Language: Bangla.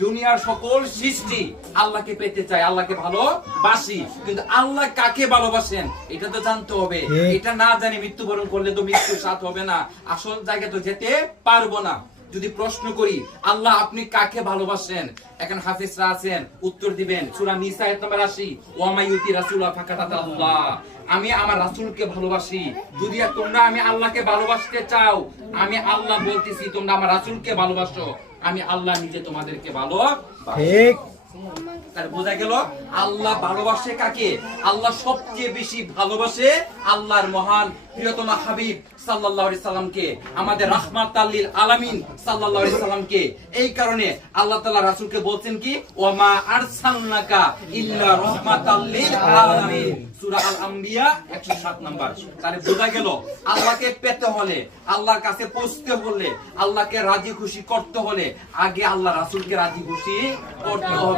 দুনিয়ার সকল সৃষ্টি আল্লাহকে পেতে চায়, আল্লাহকে ভালোবাসি, কিন্তু আল্লাহ কাকে ভালোবাসেন এটা তো জানতে হবে। এটা না জানি মৃত্যুবরণ করলে তো মৃত্যুর সাথ হবে না, আসল জায়গায় তো যেতে পারবো না। যদি প্রশ্ন করি আল্লাহ আপনি কাকে ভালোবাসেন, এখন হাফেজরা আছেন উত্তর দিবেন সূরা নিসা আয়াত নাম্বার 80, ওয়া মাইয়ুতি রাসূলা ফাকাতাত আল্লাহ, আমি আমার রাসূলকে ভালোবাসি। যদি তোমরা আমি আল্লাহকে ভালোবাসতে চাও, আমি আল্লাহ বলতেছি তোমরা আমার রাসূলকে ভালোবাসো, আমি আল্লাহ নিজে তোমাদেরকে ভালোবাসি। ঠিক, তাহলে বোঝা গেল আল্লাহ ভালোবাসে কাকে। আল্লাহ সবচেয়ে বেশি ভালোবাসে আল্লাহর মহান প্রিয়তম হাবিব সাল্লাল্লাহু আলাইহি সাল্লামকে, আমাদের রাহমাতাল লিল আলামিন সাল্লাল্লাহু আলাইহি সাল্লামকে। এই কারণে আল্লাহ তাআলা রাসূলকে বলছেন কি, ওয়া মা আরসালনাকা ইল্লা রাহমাতাল লিল আলামিন, সূরা আল আম্বিয়া 107 নম্বর। তাহলে বোঝা গেল আল্লাহকে পেতে হলে, আল্লাহর কাছে পৌঁছতে হলে, আল্লাহকে রাজি খুশি করতে হলে আগে আল্লাহ রাসূলকে রাজি খুশি করতে হবে।